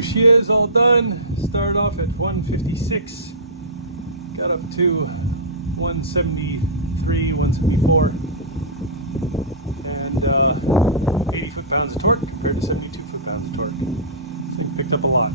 here she is, all done. Started off at 156, got up to 173, 174, and 80 foot-pounds of torque compared to 72 foot-pounds of torque. So you picked up a lot.